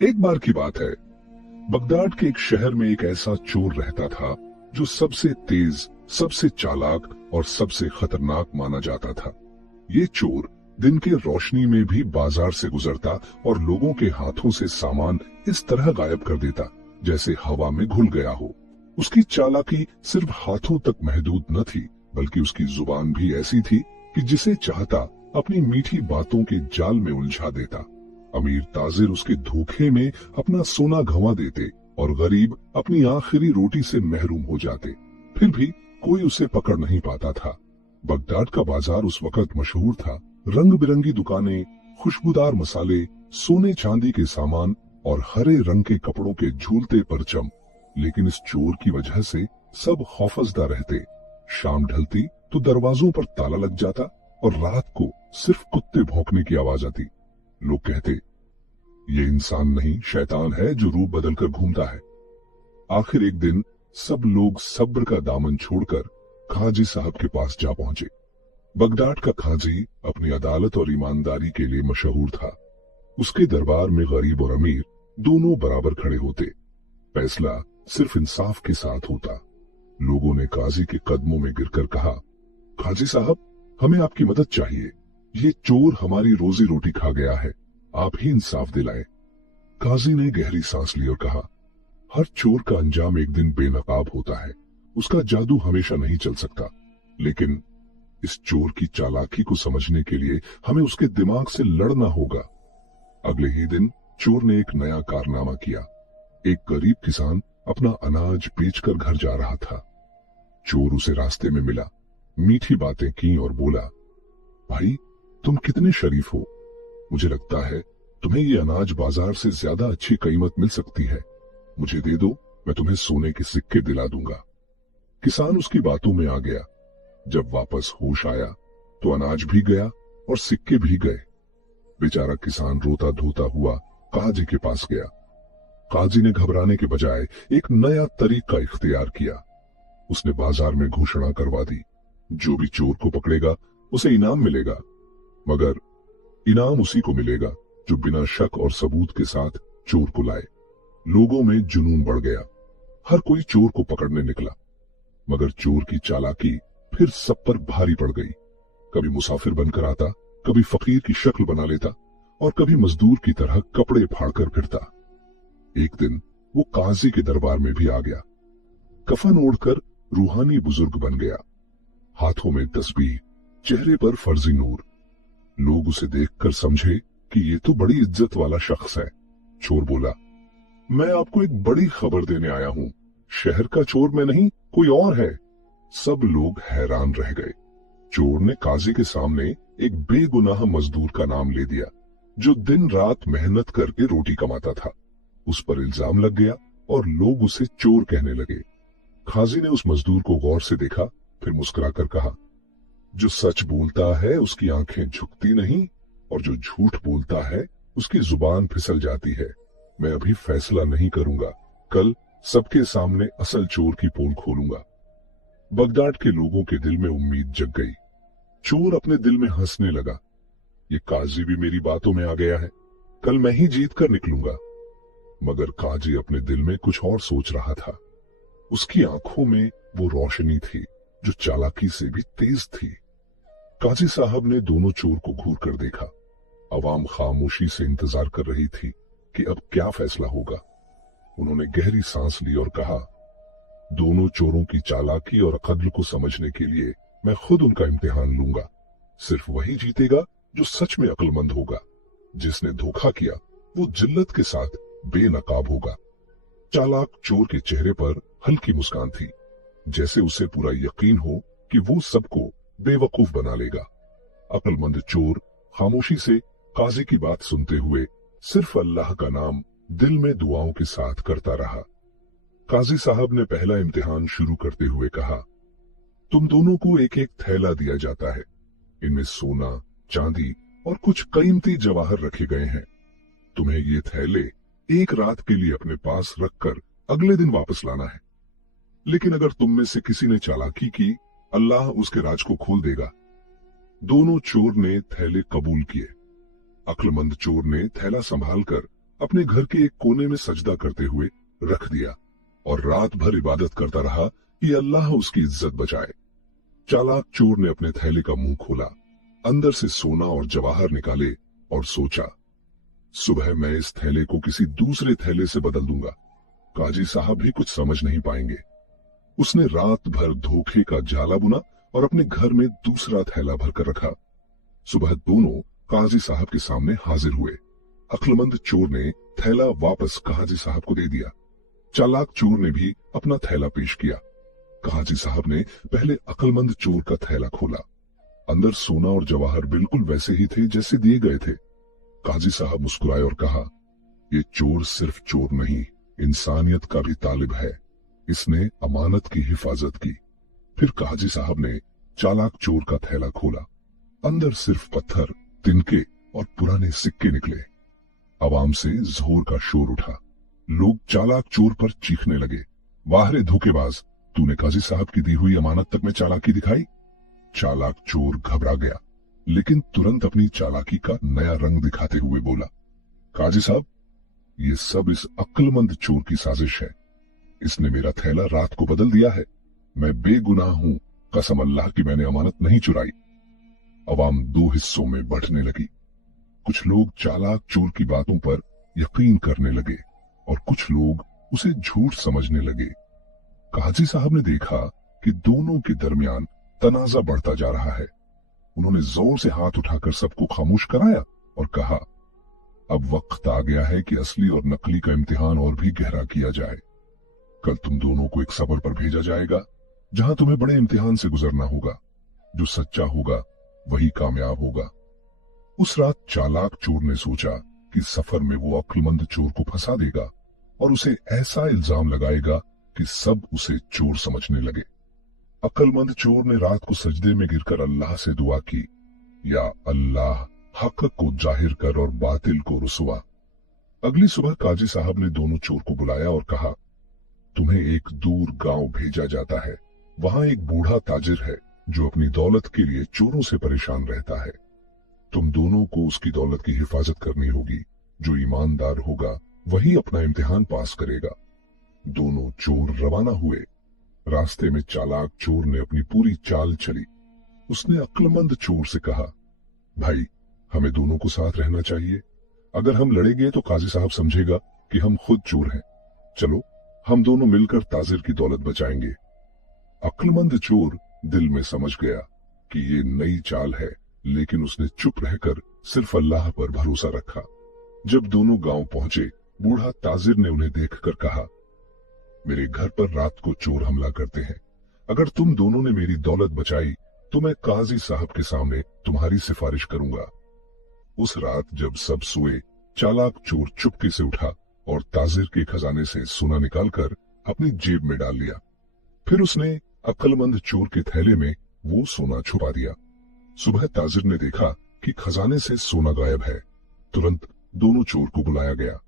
एक बार की बात है, बगदाद के एक शहर में एक ऐसा चोर रहता था जो सबसे तेज, सबसे चालाक और सबसे खतरनाक माना जाता था। ये चोर दिन के रोशनी में भी बाजार से गुजरता और लोगों के हाथों से सामान इस तरह गायब कर देता जैसे हवा में घुल गया हो। उसकी चालाकी सिर्फ हाथों तक महदूद न थी, बल्कि उसकी जुबान भी ऐसी थी कि जिसे चाहता अपनी मीठी बातों के जाल में उलझा देता। अमीर ताजिर उसके धोखे में अपना सोना गंवा देते और गरीब अपनी आखिरी रोटी से महरूम हो जाते। फिर भी कोई उसे पकड़ नहीं पाता था। बगदाद का बाजार उस वक्त मशहूर था। रंग बिरंगी दुकानें, खुशबूदार मसाले, सोने चांदी के सामान और हरे रंग के कपड़ों के झूलते परचम। लेकिन इस चोर की वजह से सब खौफजदा रहते। शाम ढलती तो दरवाजों पर ताला लग जाता और रात को सिर्फ कुत्ते भौंकने की आवाज आती। लोग कहते, ये इंसान नहीं शैतान है जो रूप बदलकर घूमता है। आखिर एक दिन सब लोग सब्र का दामन छोड़कर खाजी साहब के पास जा पहुंचे। बगदाद का खाजी अपनी अदालत और ईमानदारी के लिए मशहूर था। उसके दरबार में गरीब और अमीर दोनों बराबर खड़े होते। फैसला सिर्फ इंसाफ के साथ होता। लोगों ने काजी के कदमों में गिरकर कहा, खाजी साहब, हमें आपकी मदद चाहिए। ये चोर हमारी रोजी रोटी खा गया है, आप ही इंसाफ दिलाएं। काजी ने गहरी सांस ली और कहा, हर चोर का अंजाम एक दिन बेनकाब होता है। उसका जादू हमेशा नहीं चल सकता, लेकिन इस चोर की चालाकी को समझने के लिए हमें उसके दिमाग से लड़ना होगा। अगले ही दिन चोर ने एक नया कारनामा किया। एक गरीब किसान अपना अनाज बेचकर घर जा रहा था। चोर उसे रास्ते में मिला, मीठी बातें की और बोला, भाई, तुम कितने शरीफ हो। मुझे लगता है तुम्हें ये अनाज बाजार से ज्यादा अच्छी कीमत मिल सकती है। मुझे दे दो, मैं तुम्हें सोने के सिक्के दिला दूंगा। किसान उसकी बातों में आ गया। जब वापस होश आया तो अनाज भी गया और सिक्के भी गए। बेचारा किसान रोता धोता हुआ काजी के पास गया। काजी ने घबराने के बजाय एक नया तरीका इख्तियार किया। उसने बाजार में घोषणा करवा दी, जो भी चोर को पकड़ेगा उसे इनाम मिलेगा, मगर इनाम उसी को मिलेगा जो बिना शक और सबूत के साथ चोर को लाए। लोगों में जुनून बढ़ गया। हर कोई चोर को पकड़ने निकला, मगर चोर की चालाकी फिर सब पर भारी पड़ गई। कभी मुसाफिर बनकर आता, कभी फकीर की शक्ल बना लेता और कभी मजदूर की तरह कपड़े फाड़कर फिरता। एक दिन वो काजी के दरबार में भी आ गया। कफन ओढ़कर रूहानी बुजुर्ग बन गया। हाथों में तस्बीह, चेहरे पर फर्जी नूर। लोग उसे देखकर समझे कि ये तो बड़ी इज्जत वाला शख्स है। चोर बोला, मैं आपको एक बड़ी खबर देने आया हूं। शहर का चोर मैं नहीं, कोई और है। सब लोग हैरान रह गए। चोर ने काजी के सामने एक बेगुनाह मजदूर का नाम ले दिया, जो दिन रात मेहनत करके रोटी कमाता था। उस पर इल्जाम लग गया और लोग उसे चोर कहने लगे। काजी ने उस मजदूर को गौर से देखा, फिर मुस्कुराकर कहा, जो सच बोलता है उसकी आंखें झुकती नहीं, और जो झूठ बोलता है उसकी जुबान फिसल जाती है। मैं अभी फैसला नहीं करूंगा, कल सबके सामने असल चोर की पोल खोलूंगा। बगदाद के लोगों के दिल में उम्मीद जग गई। चोर अपने दिल में हंसने लगा, ये काजी भी मेरी बातों में आ गया है, कल मैं ही जीत कर निकलूंगा। मगर काजी अपने दिल में कुछ और सोच रहा था। उसकी आंखों में वो रोशनी थी जो चालाकी से भी तेज थी। काजी साहब ने दोनों चोर को घूर कर देखा। अवाम खामोशी से इंतजार कर रही थी कि अब क्या फैसला होगा। उन्होंने गहरी सांस ली और कहा, दोनों चोरों की चालाकी और अक्ल को समझने के लिए मैं खुद उनका इम्तिहान लूंगा। सिर्फ वही जीतेगा जो सच में अक्लमंद होगा। जिसने धोखा किया वो जिल्लत के साथ बेनकाब होगा। चालाक चोर के चेहरे पर हल्की मुस्कान थी, जैसे उसे पूरा यकीन हो कि वो सबको बेवकूफ बना लेगा। अक्लमंद चोर खामोशी से काजी की बात सुनते हुए सिर्फ अल्लाह का नाम दिल में दुआओं के साथ करता रहा। काजी साहब ने पहला इम्तिहान शुरू करते हुए कहा, तुम दोनों को एक एक थैला दिया जाता है। इनमें सोना, चांदी और कुछ कीमती जवाहर रखे गए हैं। तुम्हें ये थैले एक रात के लिए अपने पास रखकर अगले दिन वापस लाना है। लेकिन अगर तुम में से किसी ने चालाकी की, अल्लाह उसके राज को खोल देगा। दोनों चोर ने थैले कबूल किए। अक्लमंद चोर ने थैला संभालकर अपने घर के एक कोने में सजदा करते हुए रख दिया और रात भर इबादत करता रहा कि अल्लाह उसकी इज्जत बचाए। चालाक चोर ने अपने थैले का मुंह खोला, अंदर से सोना और जवाहर निकाले और सोचा, सुबह मैं इस थैले को किसी दूसरे थैले से बदल दूंगा, काजी साहब भी कुछ समझ नहीं पाएंगे। उसने रात भर धोखे का जाला बुना और अपने घर में दूसरा थैला भरकर रखा। सुबह दोनों काजी साहब के सामने हाजिर हुए। अक्लमंद चोर ने थैला वापस काजी साहब को दे दिया। चालाक चोर ने भी अपना थैला पेश किया। काजी साहब ने पहले अक्लमंद चोर का थैला खोला। अंदर सोना और जवाहर बिल्कुल वैसे ही थे जैसे दिए गए थे। काजी साहब मुस्कुराए और कहा, ये चोर सिर्फ चोर नहीं, इंसानियत का भी तालिब है। इसने अमानत की हिफाजत की। फिर काजी साहब ने चालाक चोर का थैला खोला। अंदर सिर्फ पत्थर, तिनके और पुराने सिक्के निकले। आवाम से जोर का शोर उठा। लोग चालाक चोर पर चीखने लगे, वाह रे धोखेबाज, तूने काजी साहब की दी हुई अमानत तक में चालाकी दिखाई। चालाक चोर घबरा गया, लेकिन तुरंत अपनी चालाकी का नया रंग दिखाते हुए बोला, काजी साहब, ये सब इस अक्लमंद चोर की साजिश है। इसने मेरा थैला रात को बदल दिया है। मैं बेगुनाह हूं, कसम अल्लाह की मैंने अमानत नहीं चुराई। अवाम दो हिस्सों में बढ़ने लगी। कुछ लोग चालाक चोर की बातों पर यकीन करने लगे और कुछ लोग उसे झूठ समझने लगे। काजी साहब ने देखा कि दोनों के दरमियान तनाजा बढ़ता जा रहा है। उन्होंने जोर से हाथ उठाकर सबको खामोश कराया और कहा, अब वक्त आ गया है कि असली और नकली का इम्तिहान और भी गहरा किया जाए। कल तुम दोनों को एक सफर पर भेजा जाएगा जहां तुम्हें बड़े इम्तिहान से गुजरना होगा। जो सच्चा होगा वही कामयाब होगा। उस रात चालाक चोर ने सोचा कि सफर में वो अक्लमंद चोर को फंसा देगा और उसे ऐसा इल्जाम लगाएगा कि सब उसे चोर समझने लगे। अक्लमंद चोर ने रात को सजदे में गिरकर अल्लाह से दुआ की, या अल्लाह, हक को जाहिर कर और बातिल को रुसवा। अगली सुबह काजी साहब ने दोनों चोर को बुलाया और कहा, तुम्हें एक दूर गांव भेजा जाता है। वहां एक बूढ़ा ताजिर है जो अपनी दौलत के लिए चोरों से परेशान रहता है। तुम दोनों को उसकी दौलत की हिफाजत करनी होगी। जो ईमानदार होगा वही अपना इम्तिहान पास करेगा। दोनों चोर रवाना हुए। रास्ते में चालाक चोर ने अपनी पूरी चाल चली। उसने अक्लमंद चोर से कहा, भाई, हमें दोनों को साथ रहना चाहिए। अगर हम लड़ेंगे तो काजी साहब समझेगा कि हम खुद चोर हैं। चलो, हम दोनों मिलकर ताजिर की दौलत बचाएंगे। अक्लमंद चोर दिल में समझ गया कि ये नई चाल है, लेकिन उसने चुप रहकर सिर्फ अल्लाह पर भरोसा रखा। जब दोनों गांव पहुंचे, बूढ़ा ताजिर ने उन्हें देखकर कहा, मेरे घर पर रात को चोर हमला करते हैं। अगर तुम दोनों ने मेरी दौलत बचाई तो मैं काजी साहब के सामने तुम्हारी सिफारिश करूंगा। उस रात जब सब सोए, चालाक चोर चुपके से उठा और ताजिर के खजाने से सोना निकालकर अपनी जेब में डाल लिया। फिर उसने अक्लमंद चोर के थैले में वो सोना छुपा दिया। सुबह ताजिर ने देखा कि खजाने से सोना गायब है। तुरंत दोनों चोर को बुलाया गया।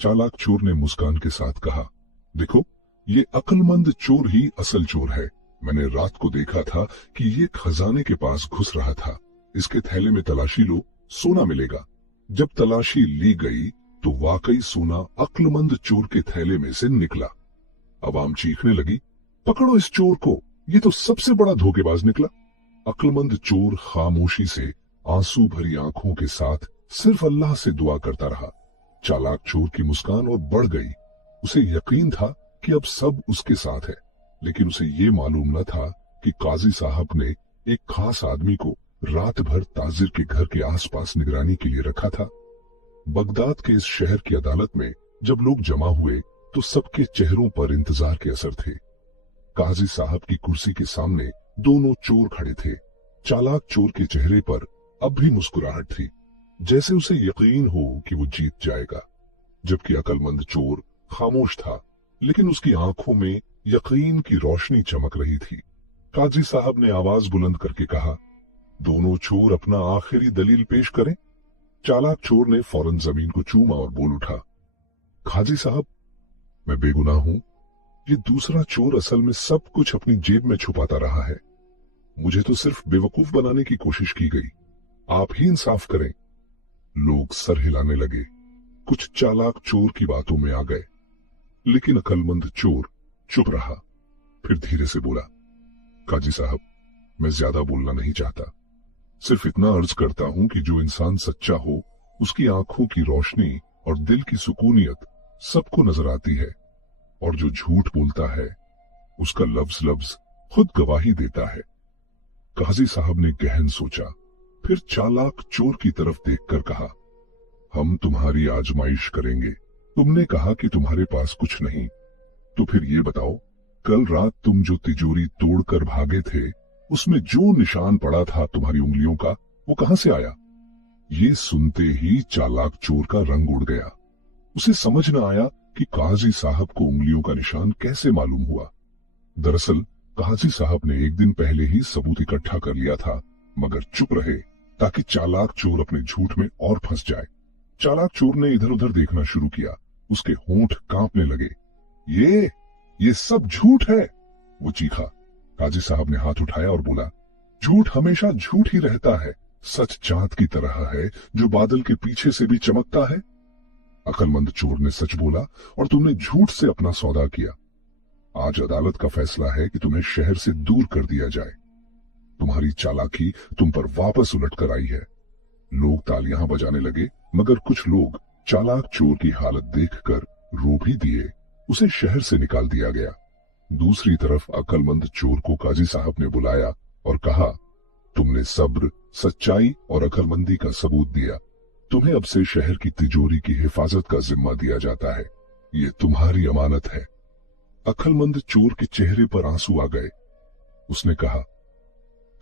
चालाक चोर ने मुस्कान के साथ कहा, देखो, ये अक्लमंद चोर ही असल चोर है। मैंने रात को देखा था कि ये खजाने के पास घुस रहा था। इसके थैले में तलाशी लो, सोना मिलेगा। जब तलाशी ली गई तो वाकई सोना अक्लमंद चोर के थैले में से निकला। अवाम चीखने लगी, पकड़ो इस चोर को, ये तो सबसे बड़ा धोखेबाज निकला। अक्लमंद चोर खामोशी से आंसू भरी आंखों के साथ सिर्फ अल्लाह से दुआ करता रहा। चालाक चोर की मुस्कान और बढ़ गई। उसे यकीन था कि अब सब उसके साथ है, लेकिन उसे ये मालूम न था कि काजी साहब ने एक खास आदमी को रात भर ताजिर के घर के आसपास निगरानी के लिए रखा था। बगदाद के इस शहर की अदालत में जब लोग जमा हुए तो सबके चेहरों पर इंतजार के असर थे। काजी साहब की कुर्सी के सामने दोनों चोर खड़े थे। चालाक चोर के चेहरे पर अब भी मुस्कुराहट थी, जैसे उसे यकीन हो कि वो जीत जाएगा, जबकि अक्लमंद चोर खामोश था, लेकिन उसकी आंखों में यकीन की रोशनी चमक रही थी। काजी साहब ने आवाज बुलंद करके कहा, दोनों चोर अपना आखिरी दलील पेश करें। चालाक चोर ने फौरन जमीन को चूमा और बोल उठा, काजी साहब, मैं बेगुनाह हूं। ये दूसरा चोर असल में सब कुछ अपनी जेब में छुपाता रहा है। मुझे तो सिर्फ बेवकूफ बनाने की कोशिश की गई। आप ही इंसाफ करें। लोग सर हिलाने लगे। कुछ चालाक चोर की बातों में आ गए, लेकिन अक्लमंद चोर चुप रहा। फिर धीरे से बोला, काजी साहब, मैं ज्यादा बोलना नहीं चाहता, सिर्फ इतना अर्ज करता हूं कि जो इंसान सच्चा हो उसकी आंखों की रोशनी और दिल की सुकूनियत सबको नजर आती है, और जो झूठ बोलता है उसका लफ्ज लफ्ज खुद गवाही देता है। काजी साहब ने गहन सोचा, फिर चालाक चोर की तरफ देखकर कहा, हम तुम्हारी आजमाइश करेंगे। तुमने कहा कि तुम्हारे पास कुछ नहीं, तो फिर ये बताओ, कल रात तुम जो तिजोरी तोड़कर भागे थे उसमें जो निशान पड़ा था तुम्हारी उंगलियों का, वो कहां से आया? ये सुनते ही चालाक चोर का रंग उड़ गया। उसे समझ न आया कि काजी साहब को उंगलियों का निशान कैसे मालूम हुआ। दरअसल काजी साहब ने एक दिन पहले ही सबूत इकट्ठा कर लिया था, मगर चुप रहे ताकि चालाक चोर अपने झूठ में और फंस जाए। चालाक चोर ने इधर उधर देखना शुरू किया, उसके होंठ कांपने लगे। ये सब झूठ है, वो चीखा। काजी साहब ने हाथ उठाया और बोला, झूठ हमेशा झूठ ही रहता है, सच चांद की तरह है जो बादल के पीछे से भी चमकता है। अक्लमंद चोर ने सच बोला और तुमने झूठ से अपना सौदा किया। आज अदालत का फैसला है कि तुम्हें शहर से दूर कर दिया जाए। तुम्हारी चालाकी तुम पर वापस उलट कर आई है। लोग तालियां बजाने लगे, मगर कुछ लोग चालाक चोर की हालत देखकर रो भी दिए। उसे शहर से निकाल दिया गया। दूसरी तरफ अक्लमंद चोर को काजी साहब ने बुलाया और कहा, तुमने सब्र, सच्चाई और अक्लमंदी का सबूत दिया। तुम्हें अब से शहर की तिजोरी की हिफाजत का जिम्मा दिया जाता है। ये तुम्हारी अमानत है। अक्लमंद चोर के चेहरे पर आंसू आ गए। उसने कहा,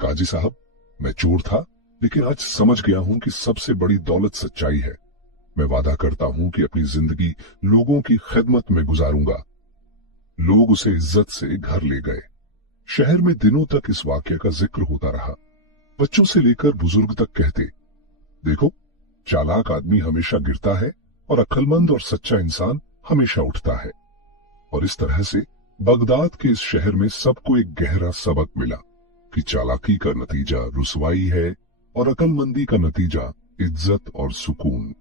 काजी साहब, मैं चोर था, लेकिन आज समझ गया हूं कि सबसे बड़ी दौलत सच्चाई है। मैं वादा करता हूं कि अपनी जिंदगी लोगों की खिदमत में गुजारूंगा। लोग उसे इज्जत से घर ले गए। शहर में दिनों तक इस वाकये का जिक्र होता रहा। बच्चों से लेकर बुजुर्ग तक कहते, देखो, चालाक आदमी हमेशा गिरता है और अक्लमंद और सच्चा इंसान हमेशा उठता है। और इस तरह से बगदाद के इस शहर में सबको एक गहरा सबक मिला कि चालाकी का नतीजा रुसवाई है और अक्लमंदी का नतीजा इज्जत और सुकून।